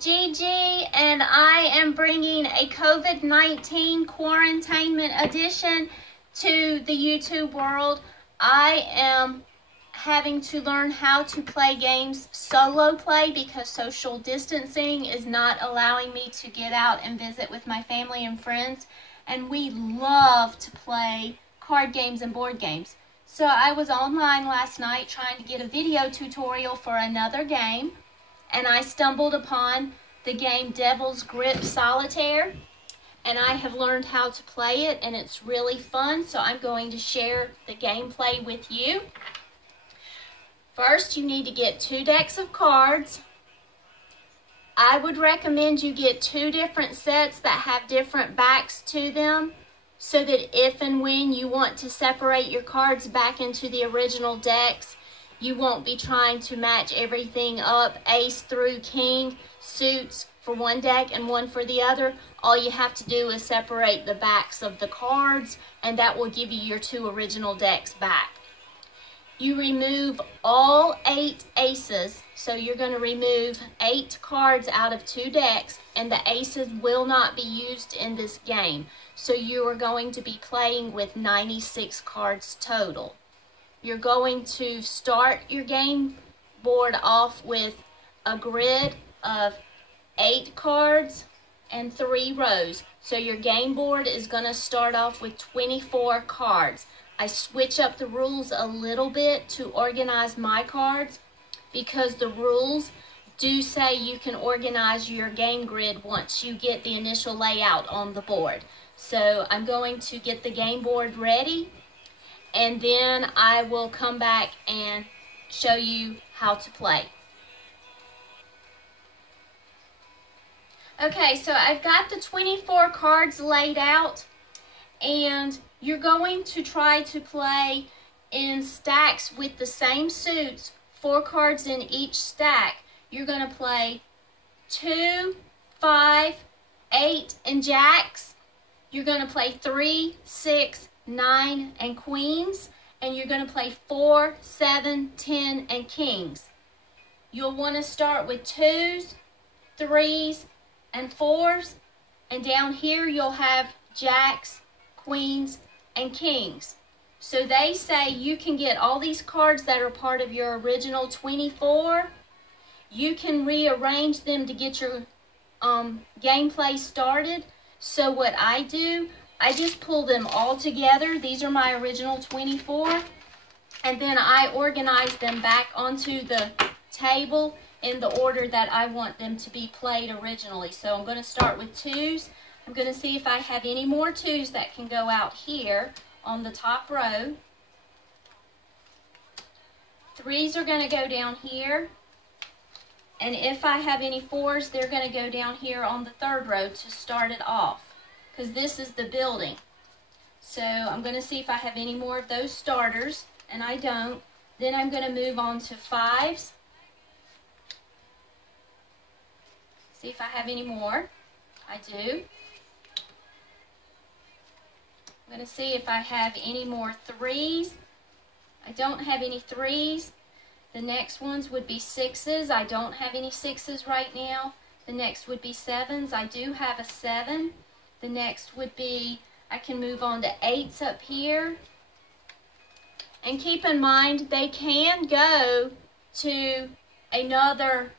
Gigi, and I am bringing a COVID-19 quarantinement edition to the YouTube world. I am having to learn how to play games solo play because social distancing is not allowing me to get out and visit with my family and friends, and we love to play card games and board games. So I was online last night trying to get a video tutorial for another game, and I stumbled upon the game Devil's Grip Solitaire, and I have learned how to play it, and it's really fun, so I'm going to share the gameplay with you. First, you need to get 2 decks of cards. I would recommend you get 2 different sets that have different backs to them, so that if and when you want to separate your cards back into the original decks, you won't be trying to match everything up, ace through king, suits for one deck and one for the other. All you have to do is separate the backs of the cards, and that will give you your 2 original decks back. You remove all 8 aces, so you're going to remove 8 cards out of 2 decks, and the aces will not be used in this game. So you are going to be playing with 96 cards total. You're going to start your game board off with a grid of 8 cards and 3 rows. So your game board is going to start off with 24 cards. I switch up the rules a little bit to organize my cards because the rules do say you can organize your game grid once you get the initial layout on the board. So I'm going to get the game board ready, and then I will come back and show you how to play. Okay, so I've got the 24 cards laid out, and you're going to try to play in stacks with the same suits, 4 cards in each stack. You're going to play 2, 5, 8, and jacks. You're going to play 3, 6, 9, and queens. And you're going to play 4, 7, 10, and kings. You'll want to start with 2s, 3s, and 4s. And down here you'll have jacks, queens, and kings. So they say you can get all these cards that are part of your original 24. You can rearrange them to get your gameplay started. So what I do, I just pull them all together. These are my original 24. And then I organize them back onto the table in the order that I want them to be played originally. So I'm going to start with 2s. I'm going to see if I have any more 2s that can go out here on the top row. 3s are going to go down here. And if I have any 4s, they're going to go down here on the 3rd row to start it off, because this is the building. So I'm going to see if I have any more of those starters, and I don't. Then I'm going to move on to 5s. See if I have any more. I do. I'm going to see if I have any more 3s. I don't have any 3s. The next ones would be 6s. I don't have any 6s right now. The next would be 7s. I do have a 7. The next would be, I can move on to 8s up here. And keep in mind, they can go to another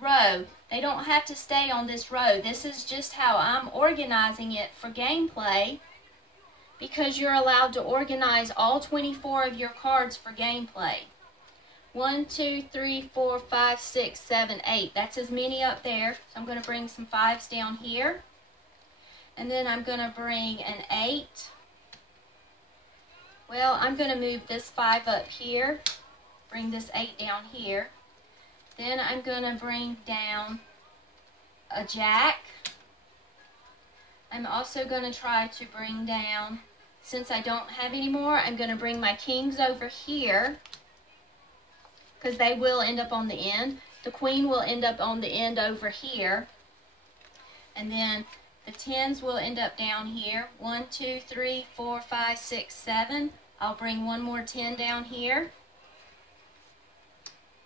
row. They don't have to stay on this row. This is just how I'm organizing it for gameplay, because you're allowed to organize all 24 of your cards for gameplay. 1, 2, 3, 4, 5, 6, 7, 8. That's as many up there. So I'm going to bring some 5s down here. And then I'm going to bring an 8. Well, I'm going to move this 5 up here. Bring this 8 down here. Then I'm going to bring down a jack. I'm also going to try to bring down, since I don't have any more, I'm going to bring my kings over here, because they will end up on the end. The queen will end up on the end over here. And then the 10s will end up down here. 1, 2, 3, 4, 5, 6, 7. I'll bring one more 10 down here.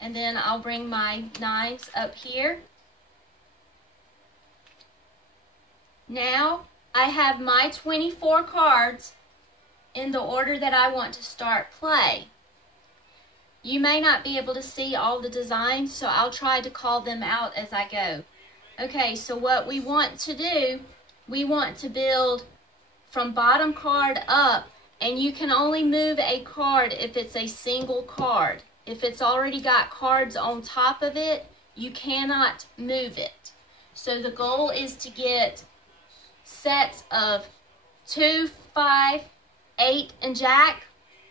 And then I'll bring my 9s up here. Now I have my 24 cards in the order that I want to start play. You may not be able to see all the designs, so I'll try to call them out as I go. Okay, so what we want to do, we want to build from bottom card up, and you can only move a card if it's a single card. If it's already got cards on top of it, you cannot move it. So the goal is to get sets of 2, 5, 8, and Jack,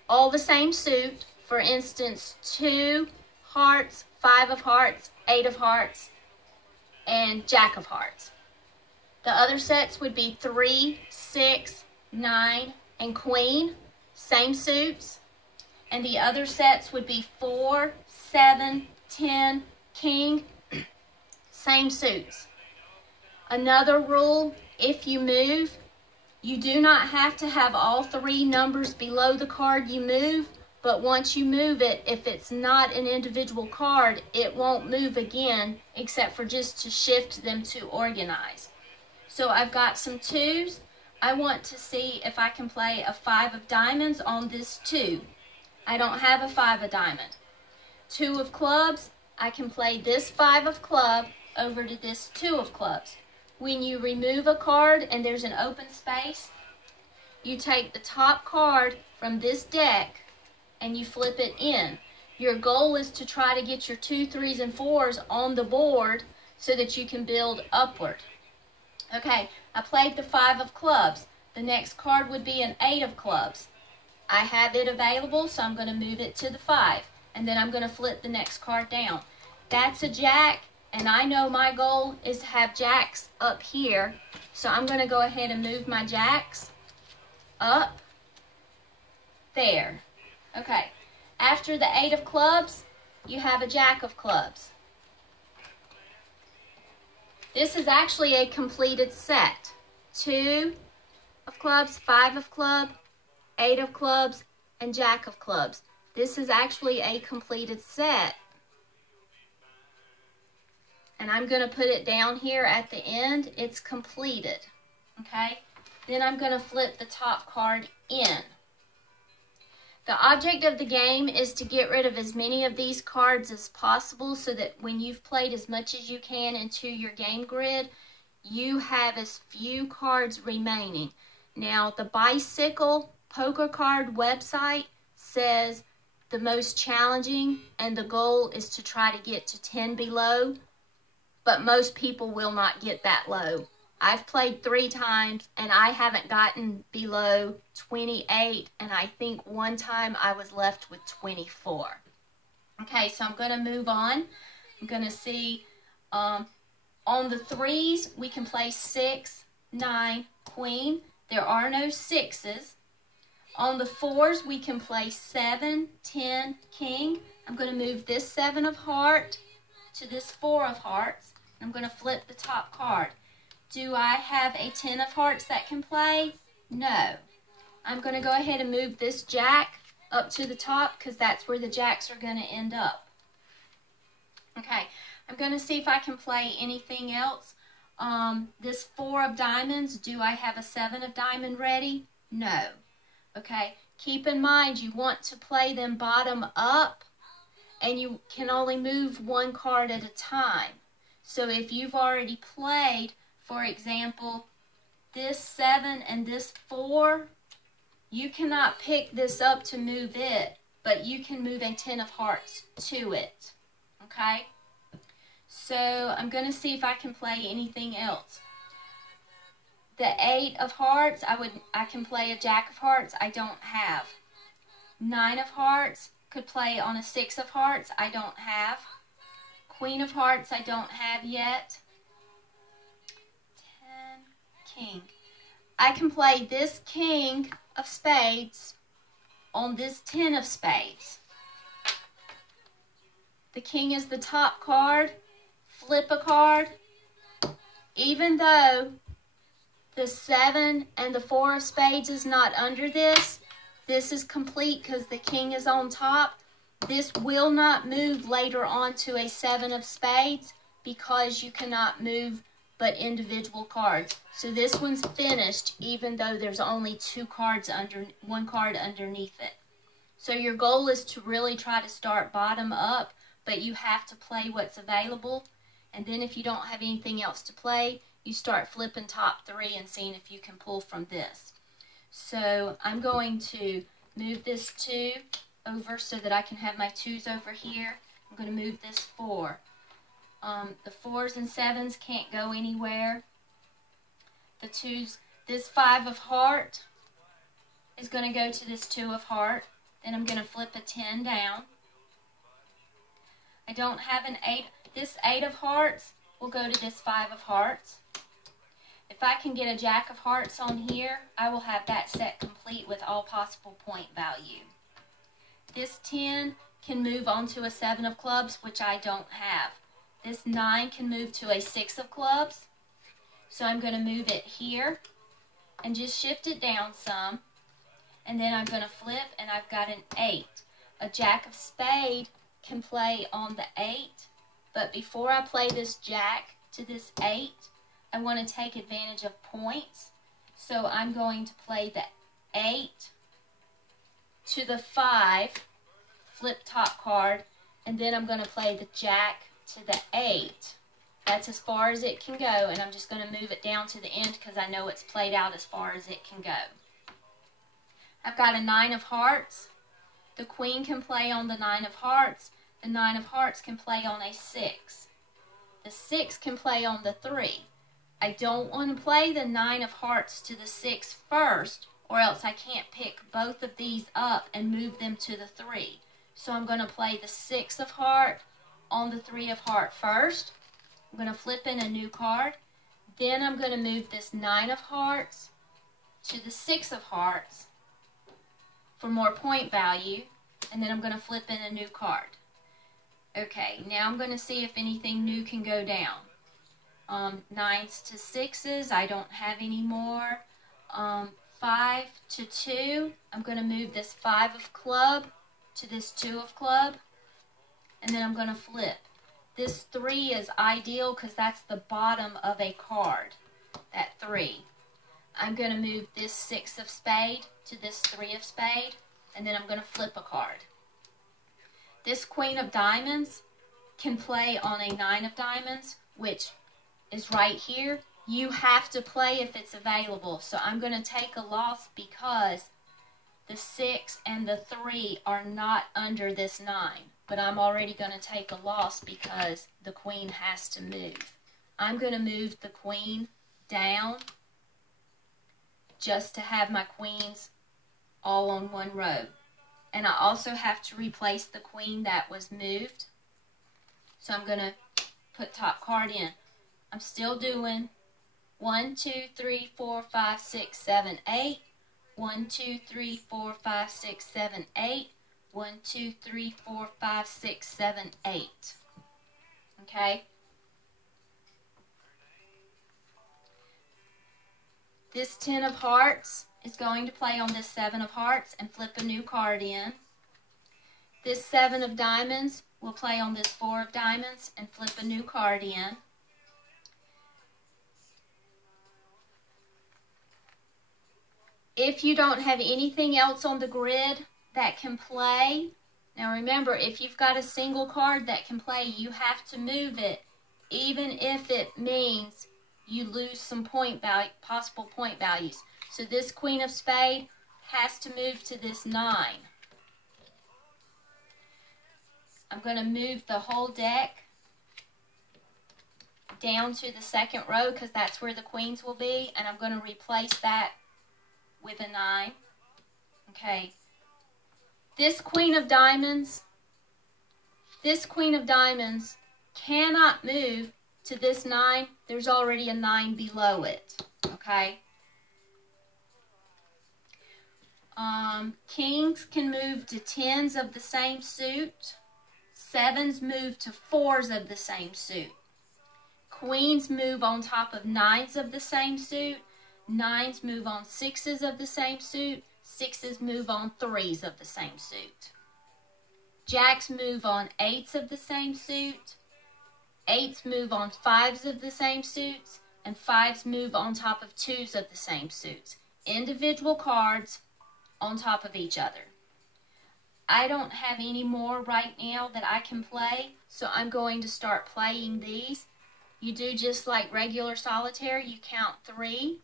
all the same suit. For instance, 2 hearts, 5 of hearts, 8 of hearts, and Jack of hearts. The other sets would be 3, 6, 9, and Queen, same suits. And the other sets would be 4, 7, 10, King, same suits. Another rule, if you move, you do not have to have all 3 numbers below the card you move, but once you move it, if it's not an individual card, it won't move again, except for just to shift them to organize. So I've got some 2s. I want to see if I can play a 5 of diamonds on this 2. I don't have a 5 of diamond. 2 of clubs, I can play this 5 of club over to this 2 of clubs. When you remove a card and there's an open space, you take the top card from this deck and you flip it in. Your goal is to try to get your 2, 3s, and 4s on the board so that you can build upward. Okay, I played the 5 of clubs. The next card would be an 8 of clubs. I have it available, so I'm going to move it to the 5. And then I'm going to flip the next card down. That's a Jack, and I know my goal is to have Jacks up here. So I'm going to go ahead and move my Jacks up there. Okay, after the 8 of clubs, you have a Jack of clubs. This is actually a completed set. 2 of clubs, 5 of club, 8 of clubs, and Jack of clubs. This is actually a completed set. And I'm going to put it down here at the end. It's completed. Okay, then I'm going to flip the top card in. The object of the game is to get rid of as many of these cards as possible so that when you've played as much as you can into your game grid, you have as few cards remaining. Now, the Bicycle Poker Card website says the most challenging and the goal is to try to get to 10 below, but most people will not get that low. I've played 3 times and I haven't gotten below 28, and I think one time I was left with 24. Okay, so I'm going to move on. I'm going to see on the 3s we can play 6, 9, Queen. There are no 6s. On the 4s we can play 7, 10, King. I'm going to move this 7 of heart to this 4 of hearts. I'm going to flip the top card. Do I have a 10 of hearts that can play? No. I'm going to go ahead and move this Jack up to the top because that's where the Jacks are going to end up. Okay, I'm going to see if I can play anything else. This 4 of diamonds, do I have a 7 of diamond ready? No. Okay, keep in mind you want to play them bottom up and you can only move 1 card at a time. So if you've already played, for example, this 7 and this 4, you cannot pick this up to move it, but you can move a 10 of hearts to it. Okay? So I'm going to see if I can play anything else. The 8 of hearts, I can play a Jack of hearts. I don't have. 9 of hearts, could play on a 6 of hearts. I don't have. Queen of hearts, I don't have yet. 10, King. I can play this King of spades on this 10 of spades. The King is the top card. Flip a card. Even though the 7 and the 4 of spades is not under this, this is complete because the King is on top. This will not move later on to a 7 of spades because you cannot move but individual cards. So this one's finished even though there's only one card underneath it. So your goal is to really try to start bottom up, but you have to play what's available. And then if you don't have anything else to play, you start flipping top 3 and seeing if you can pull from this. So I'm going to move this 2 over so that I can have my 2s over here. I'm going to move this 4. The 4s and 7s can't go anywhere. The 2s, this 5 of heart is going to go to this 2 of heart. Then I'm going to flip a 10 down. I don't have an 8. This 8 of hearts will go to this 5 of hearts. If I can get a Jack of hearts on here, I will have that set complete with all possible point value. This 10 can move on to a 7 of clubs, which I don't have. This 9 can move to a 6 of clubs. So I'm going to move it here and just shift it down some. And then I'm going to flip and I've got an 8. A Jack of spade can play on the 8. But before I play this Jack to this 8, I want to take advantage of points. So I'm going to play the 8 to the 5, flip top card, and then I'm going to play the Jack to the 8. That's as far as it can go, and I'm just going to move it down to the end because I know it's played out as far as it can go. I've got a 9 of hearts. The queen can play on the 9 of hearts. The 9 of hearts can play on a 6. The 6 can play on the 3. I don't want to play the 9 of hearts to the 6 first, or else I can't pick both of these up and move them to the 3. So I'm going to play the 6 of heart on the 3 of heart first. I'm going to flip in a new card. Then I'm going to move this 9 of hearts to the 6 of hearts for more point value. And then I'm going to flip in a new card. Okay, now I'm going to see if anything new can go down. 9s to 6s, I don't have any more. 5 to 2, I'm going to move this 5 of club to this 2 of club. And then I'm going to flip. This 3 is ideal because that's the bottom of a card, that 3. I'm going to move this 6 of spade to this 3 of spade, and then I'm going to flip a card. This queen of diamonds can play on a 9 of diamonds, which is right here. You have to play if it's available. So I'm going to take a loss because the 6 and the 3 are not under this 9. But I'm already going to take a loss because the queen has to move. I'm going to move the queen down just to have my queens all on one row. And I also have to replace the queen that was moved. So I'm going to put top card in. I'm still doing 1, 2, 3, 4, 5, 6, 7, 8. 1, 2, 3, 4, 5, 6, 7, 8. 1, 2, 3, 4, 5, 6, 7, 8. Okay? This 10 of hearts is going to play on this 7 of hearts and flip a new card in. This 7 of diamonds will play on this 4 of diamonds and flip a new card in. If you don't have anything else on the grid that can play, now remember, if you've got a single card that can play, you have to move it, even if it means you lose some point value, possible point values. So this queen of spade has to move to this 9. I'm going to move the whole deck down to the second row because that's where the queens will be, and I'm going to replace that with a 9. Okay. This queen of diamonds cannot move to this 9. There's already a 9 below it. Okay. Kings can move to 10s of the same suit. 7s move to 4s of the same suit. Queens move on top of 9s of the same suit. 9s move on 6s of the same suit. 6s move on 3s of the same suit. Jacks move on 8s of the same suit. 8s move on 5s of the same suits. and 5s move on top of 2s of the same suits. Individual cards on top of each other. I don't have any more right now that I can play, so I'm going to start playing these. You do just like regular solitaire, you count 3.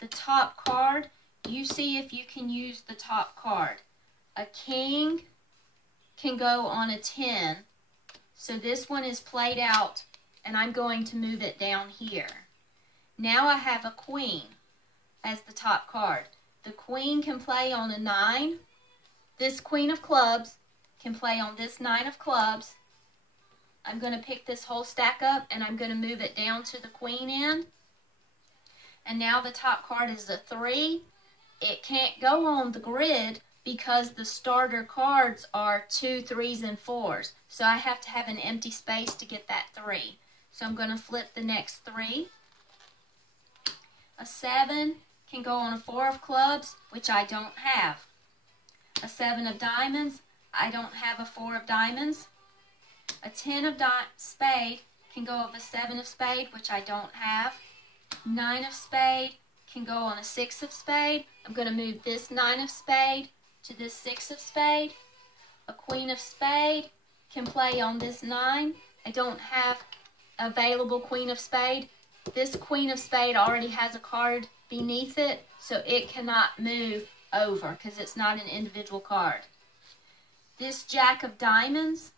The top card, you see if you can use the top card. A king can go on a 10, so this one is played out, and I'm going to move it down here. Now I have a queen as the top card. The queen can play on a 9. This queen of clubs can play on this 9 of clubs. I'm going to pick this whole stack up and I'm going to move it down to the queen end. And now the top card is a 3. It can't go on the grid because the starter cards are 2, 3s, and 4s. So I have to have an empty space to get that 3. So I'm going to flip the next 3. A 7 can go on a 4 of clubs, which I don't have. A 7 of diamonds, I don't have a 4 of diamonds. A 10 of spade can go on a 7 of spade, which I don't have. 9 of spade can go on a 6 of spade. I'm going to move this 9 of spade to this 6 of spade. A queen of spade can play on this 9. I don't have available queen of spade. This queen of spade already has a card beneath it, so it cannot move over because it's not an individual card. This jack of diamonds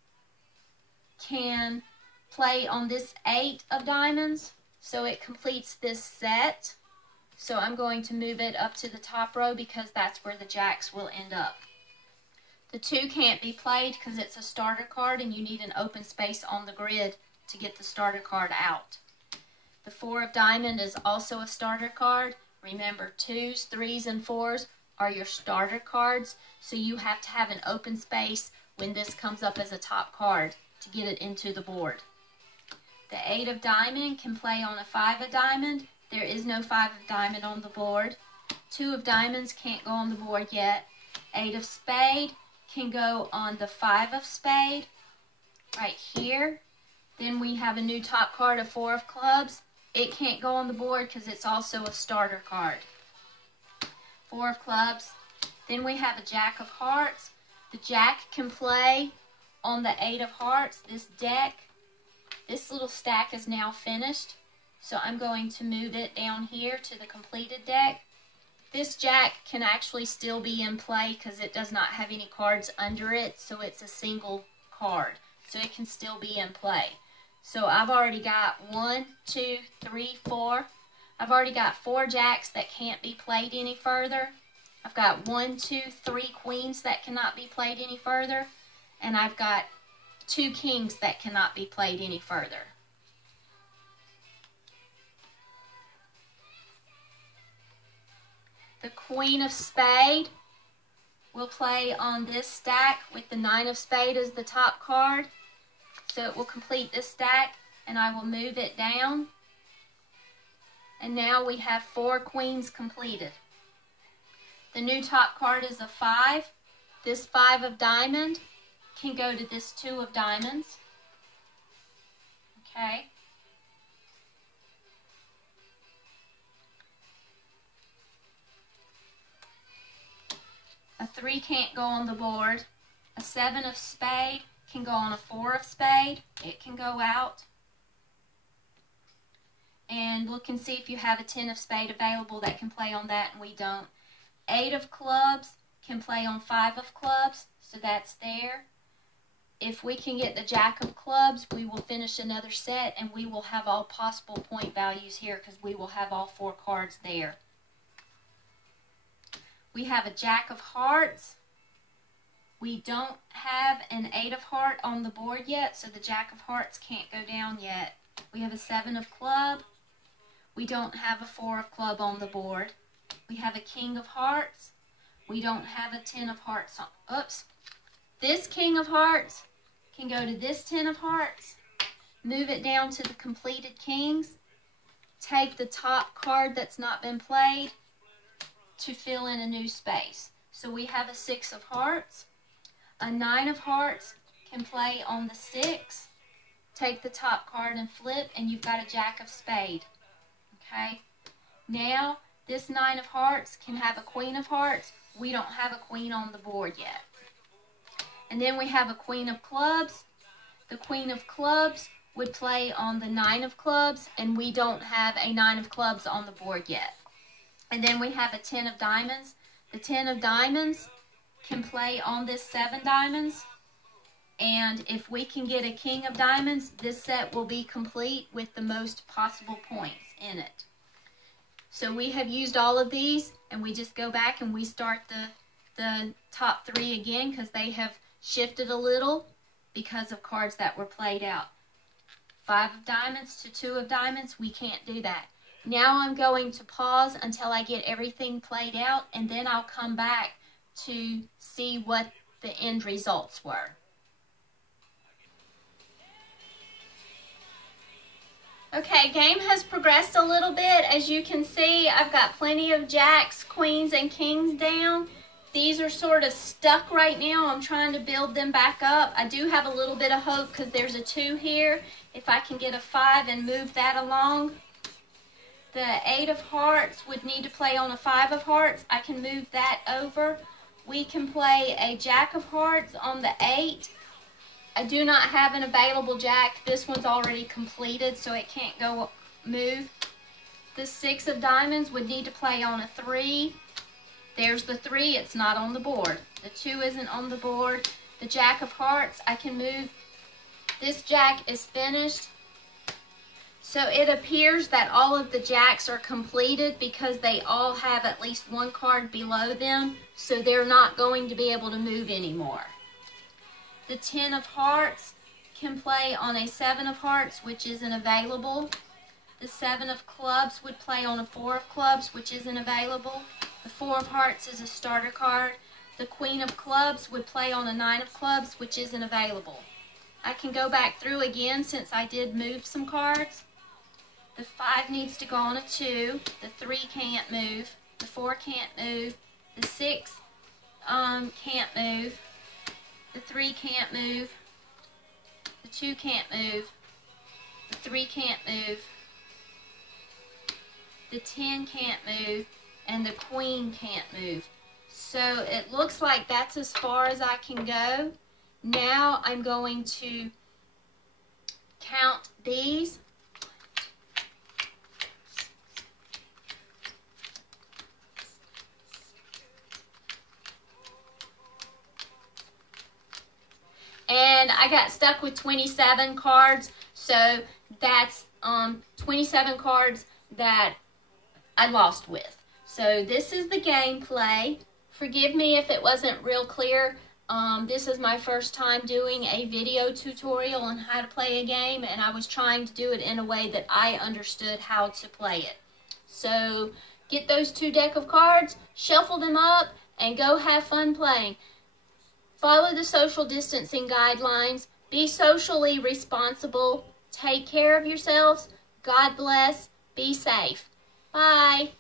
can play on this 8 of diamonds, so it completes this set. So I'm going to move it up to the top row because that's where the jacks will end up. The 2 can't be played because it's a starter card and you need an open space on the grid to get the starter card out. The 4 of diamond is also a starter card. Remember, 2s, 3s, and 4s are your starter cards, so you have to have an open space when this comes up as a top card to get it into the board. The 8 of diamond can play on a 5 of diamond. There is no 5 of diamond on the board. 2 of diamonds can't go on the board yet. 8 of spade can go on the 5 of spade right here. Then we have a new top card of 4 of clubs. It can't go on the board because it's also a starter card. 4 of clubs. Then we have a jack of hearts. The jack can play on the 8 of hearts. This deck, this little stack is now finished. So I'm going to move it down here to the completed deck. This jack can actually still be in play because it does not have any cards under it. So it's a single card. So it can still be in play. So I've already got 1, 2, 3, 4. I've already got 4 jacks that can't be played any further. I've got 1, 2, 3 queens that cannot be played any further. And I've got 2 kings that cannot be played any further. The queen of spade will play on this stack with the 9 of spade as the top card. So it will complete this stack, and I will move it down. And now we have 4 queens completed. The new top card is a 5. This 5 of diamond can go to this 2 of diamonds. Okay. A 3 can't go on the board. A 7 of spade can go on a 4 of spade. It can go out. And look and see if you have a 10 of spade available that can play on that, and we don't. 8 of clubs can play on 5 of clubs, so that's there. If we can get the jack of clubs, we will finish another set, and we will have all possible point values here because we will have all 4 cards there. We have a jack of hearts. We don't have an 8 of heart on the board yet, so the jack of hearts can't go down yet. We have a 7 of club. We don't have a 4 of club on the board. We have a king of hearts. We don't have a 10 of hearts on. Oops. This king of hearts can go to this 10 of hearts. Move it down to the completed kings. Take the top card that's not been played to fill in a new space. So we have a 6 of hearts. A 9 of hearts can play on the 6. Take the top card and flip, and you've got a jack of spade. Okay, now this 9 of hearts can have a queen of hearts. We don't have a queen on the board yet. And then we have a queen of clubs. The queen of clubs would play on the 9 of clubs, and we don't have a 9 of clubs on the board yet. And then we have a 10 of diamonds. The 10 of diamonds can play on this 7 diamonds. And if we can get a king of diamonds, this set will be complete with the most possible points in it. So we have used all of these, and we just go back and we start the top 3 again, because they have shifted a little because of cards that were played out. 5 of diamonds to 2 of diamonds, we can't do that. Now I'm going to pause until I get everything played out, and then I'll come back to see what the end results were. Okay, game has progressed a little bit. As you can see, I've got plenty of jacks, queens, and kings down. These are sort of stuck right now. I'm trying to build them back up. I do have a little bit of hope because there's a 2 here. If I can get a 5 and move that along. The 8 of hearts would need to play on a 5 of hearts. I can move that over. We can play a jack of hearts on the 8. I do not have an available jack. This one's already completed, so it can't go move. The 6 of diamonds would need to play on a 3. There's the 3. It's not on the board. The 2 isn't on the board. The jack of hearts, I can move. This jack is finished. So it appears that all of the jacks are completed because they all have at least one card below them, so they're not going to be able to move anymore. The 10 of hearts can play on a 7 of hearts, which isn't available. The 7 of clubs would play on a 4 of clubs, which isn't available. The 4 of hearts is a starter card. The queen of clubs would play on a 9 of clubs, which isn't available. I can go back through again since I did move some cards. The 5 needs to go on a 2. The 3 can't move. The 4 can't move. The 6 can't move. The 3 can't move. The 2 can't move. The 3 can't move. The 10 can't move. And the queen can't move. So it looks like that's as far as I can go. Now I'm going to count these. And I got stuck with 27 cards, so that's 27 cards that I lost with. So this is the gameplay. Forgive me if it wasn't real clear. This is my first time doing a video tutorial on how to play a game, and I was trying to do it in a way that I understood how to play it. So get those 2 decks of cards, shuffle them up, and go have fun playing. Follow the social distancing guidelines. Be socially responsible. Take care of yourselves. God bless. Be safe. Bye.